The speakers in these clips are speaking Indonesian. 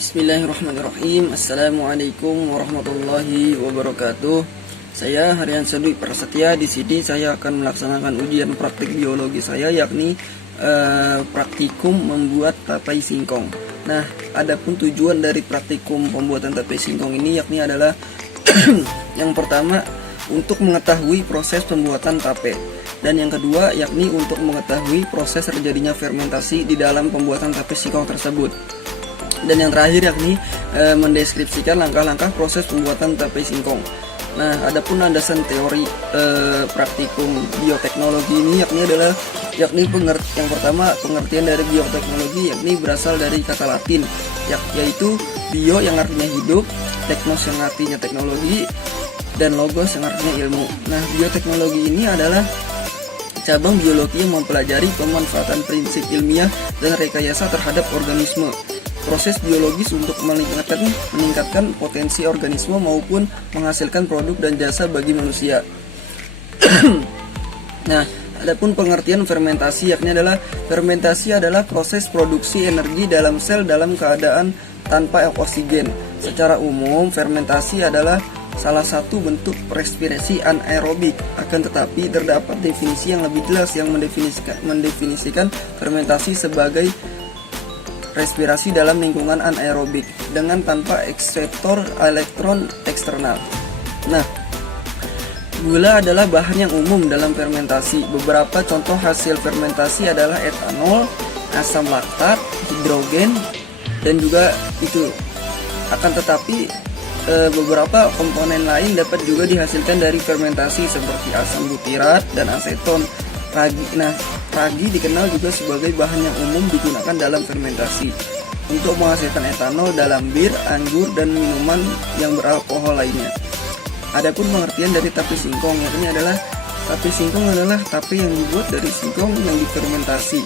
Bismillahirrahmanirrahim. Assalamualaikum warahmatullahi wabarakatuh. Saya Haryansyah Dwi Prasetya. Di sini saya akan melaksanakan ujian praktik biologi saya, yakni praktikum membuat tapai singkong. Nah, adapun tujuan dari praktikum pembuatan tapai singkong ini yakni adalah yang pertama untuk mengetahui proses pembuatan tape, dan yang kedua yakni untuk mengetahui proses terjadinya fermentasi di dalam pembuatan tape singkong tersebut. Dan yang terakhir yakni mendeskripsikan langkah-langkah proses pembuatan tape singkong. Nah, adapun landasan teori praktikum bioteknologi ini yakni yang pertama pengertian dari bioteknologi yakni berasal dari kata Latin yaitu bio yang artinya hidup, teknos yang artinya teknologi, dan logos yang artinya ilmu. Nah, bioteknologi ini adalah cabang biologi yang mempelajari pemanfaatan prinsip ilmiah dan rekayasa terhadap organisme. Proses biologis untuk meningkatkan potensi organisme maupun menghasilkan produk dan jasa bagi manusia. Nah, adapun pengertian fermentasi yakni fermentasi adalah proses produksi energi dalam sel dalam keadaan tanpa oksigen. Secara umum, fermentasi adalah salah satu bentuk respirasi anaerobik. Akan tetapi terdapat definisi yang lebih jelas yang mendefinisikan fermentasi sebagai respirasi dalam lingkungan anaerobik dengan tanpa ekseptor elektron eksternal. Nah, gula adalah bahan yang umum dalam fermentasi. Beberapa contoh hasil fermentasi adalah etanol, asam laktat, hidrogen, dan juga itu. Akan tetapi beberapa komponen lain dapat juga dihasilkan dari fermentasi seperti asam butirat dan aseton. Ragi dikenal juga sebagai bahan yang umum digunakan dalam fermentasi untuk menghasilkan etanol dalam bir, anggur, dan minuman yang beralkohol lainnya. Adapun pengertian dari tape singkong yakni tape singkong adalah tape yang dibuat dari singkong yang difermentasi.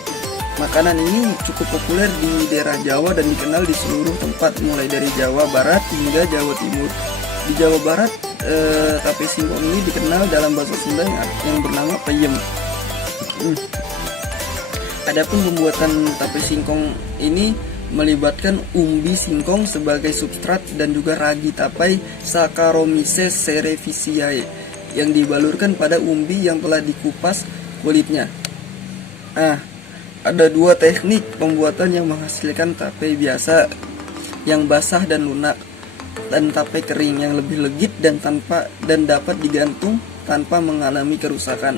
Makanan ini cukup populer di daerah Jawa dan dikenal di seluruh tempat mulai dari Jawa Barat hingga Jawa Timur. Di Jawa Barat, tape singkong ini dikenal dalam bahasa Sunda yang bernama peyem. Adapun pembuatan tape singkong ini melibatkan umbi singkong sebagai substrat dan juga ragi tapai Saccharomyces cerevisiae yang dibalurkan pada umbi yang telah dikupas kulitnya. Ada dua teknik pembuatan yang menghasilkan tape biasa yang basah dan lunak, dan tape kering yang lebih legit dan dapat digantung tanpa mengalami kerusakan.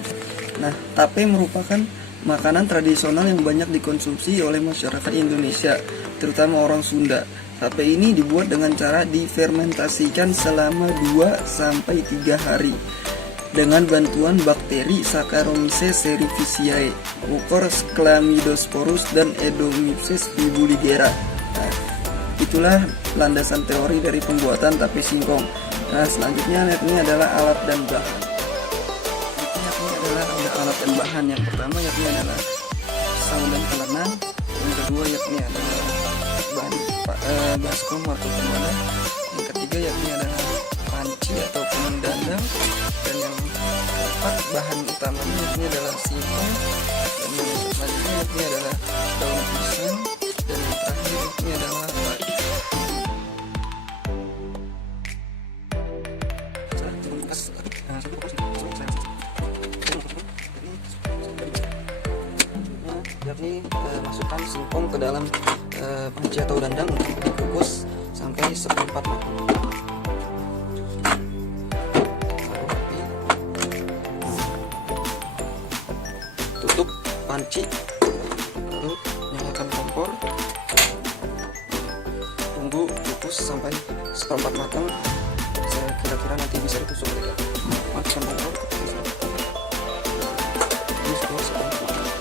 Nah, tape merupakan makanan tradisional yang banyak dikonsumsi oleh masyarakat Indonesia, terutama orang Sunda. Tape ini dibuat dengan cara difermentasikan selama 2-3 hari dengan bantuan bakteri Saccharomyces cerevisiae, Mucor chlamydosporus, dan Edomyces vibuligera. Nah, itulah landasan teori dari pembuatan tape singkong. Nah, selanjutnya ini adalah alat dan bahan. Alat dan bahan yang pertama yakni adalah saung dan kelenang, yang kedua yakni adalah baskom atau pemana, yang ketiga yakni adalah panci atau dandang, dan yang keempat bahan utamanya yakni adalah singkong, dan yang selanjutnya yakni adalah daun pisang, dan yang terakhir yakni adalah padi. Yakni masukkan singkong ke dalam panci atau dandang untuk dikukus sampai seperempat matang. Tutup panci, lalu nyalakan kompor, tunggu kukus sampai seperempat matang. Saya kira-kira nanti bisa ditusuk ya. Matikan kompor. Ini sudah seperempat matang.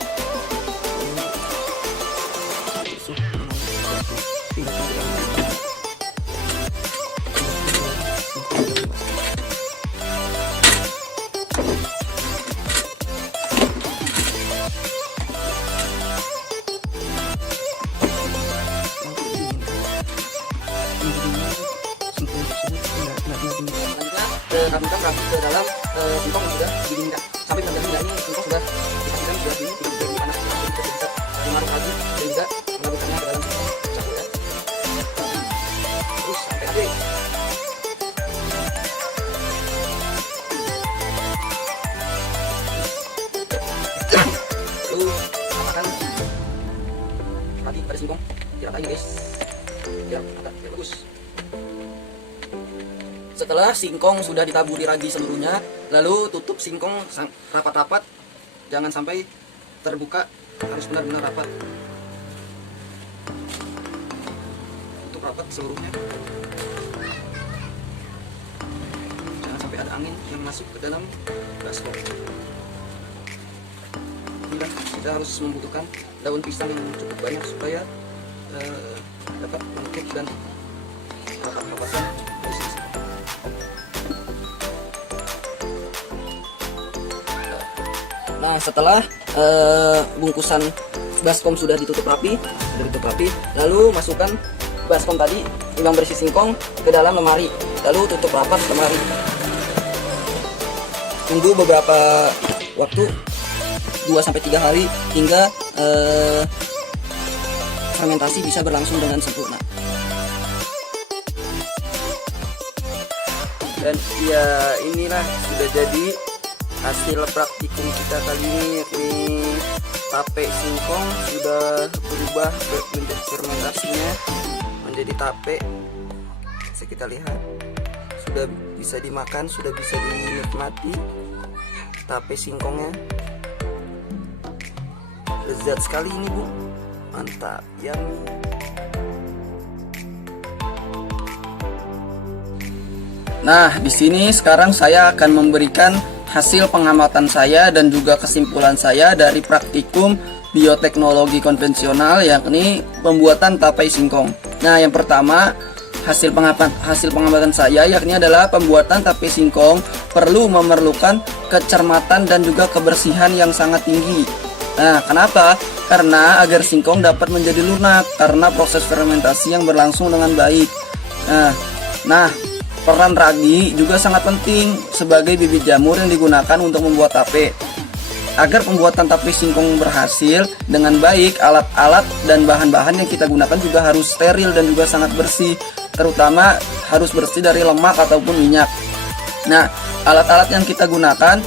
Ramukan rambut ke dalam singkong yang sudah didinginkan sampai benar-benar ini singkong sudah dipastikan sudah dingin, tidak dipanaskan, jadi kita bisa dimarut lagi dan juga melakukannya ke dalam singkong. lagi pada singkong, dirata lagi guys, biar bagus. Setelah singkong sudah ditaburi ragi seluruhnya, lalu tutup singkong rapat-rapat, jangan sampai terbuka, harus benar-benar rapat. Tutup rapat seluruhnya, jangan sampai ada angin yang masuk ke dalam baskom. Kita harus membutuhkan daun pisang yang cukup banyak supaya dapat menutup dan rapat-rapatkan. Nah, setelah bungkusan baskom sudah ditutup rapi, lalu masukkan baskom tadi yang berisi singkong ke dalam lemari, lalu tutup rapat lemari. Tunggu beberapa waktu, 2-3 hari, hingga fermentasi bisa berlangsung dengan sempurna. Dan ya, inilah sudah jadi hasil praktikum kita kali ini, yakni tape singkong sudah berubah bentuk fermentasinya menjadi tape. Bisa kita lihat, sudah bisa dimakan, sudah bisa dinikmati tape singkongnya. Lezat sekali ini, Bu. Mantap, yummy. Nah, di sini sekarang saya akan memberikan hasil pengamatan saya dan juga kesimpulan saya dari praktikum bioteknologi konvensional, yakni pembuatan tape singkong. Nah, yang pertama, hasil pengamatan saya yakni adalah pembuatan tape singkong memerlukan kecermatan dan juga kebersihan yang sangat tinggi. Nah, kenapa? Karena agar singkong dapat menjadi lunak karena proses fermentasi yang berlangsung dengan baik. Nah, peran ragi juga sangat penting sebagai bibit jamur yang digunakan untuk membuat tape. Agar pembuatan tape singkong berhasil dengan baik, alat-alat dan bahan-bahan yang kita gunakan juga harus steril dan juga sangat bersih, terutama harus bersih dari lemak ataupun minyak. Nah, alat-alat yang kita gunakan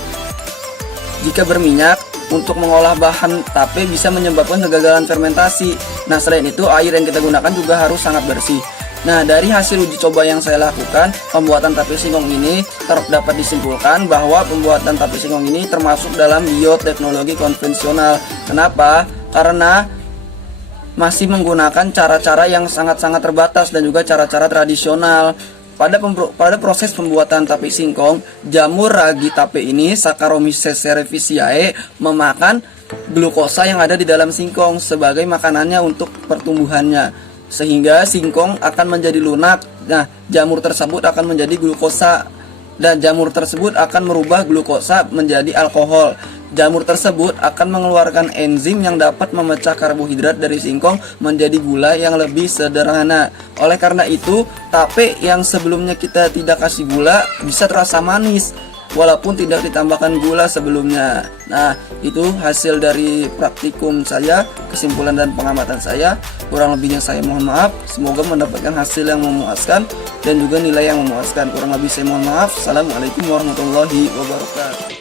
jika berminyak untuk mengolah bahan tape bisa menyebabkan kegagalan fermentasi. Nah, selain itu air yang kita gunakan juga harus sangat bersih. Nah, dari hasil uji coba yang saya lakukan, pembuatan tape singkong ini dapat disimpulkan bahwa pembuatan tape singkong ini termasuk dalam bioteknologi konvensional. Kenapa? Karena masih menggunakan cara-cara yang sangat-sangat terbatas dan juga cara-cara tradisional. Pada proses pembuatan tape singkong, jamur ragi tape ini Saccharomyces cerevisiae memakan glukosa yang ada di dalam singkong sebagai makanannya untuk pertumbuhannya, sehingga singkong akan menjadi lunak. Nah, jamur tersebut akan menjadi glukosa dan jamur tersebut akan merubah glukosa menjadi alkohol. Jamur tersebut akan mengeluarkan enzim yang dapat memecah karbohidrat dari singkong menjadi gula yang lebih sederhana. Oleh karena itu, tape yang sebelumnya kita tidak kasih gula bisa terasa manis walaupun tidak ditambahkan gula sebelumnya. Nah, itu hasil dari praktikum saya, kesimpulan dan pengamatan saya. Kurang lebihnya saya mohon maaf. Semoga mendapatkan hasil yang memuaskan dan juga nilai yang memuaskan. Kurang lebih saya mohon maaf. Assalamualaikum warahmatullahi wabarakatuh.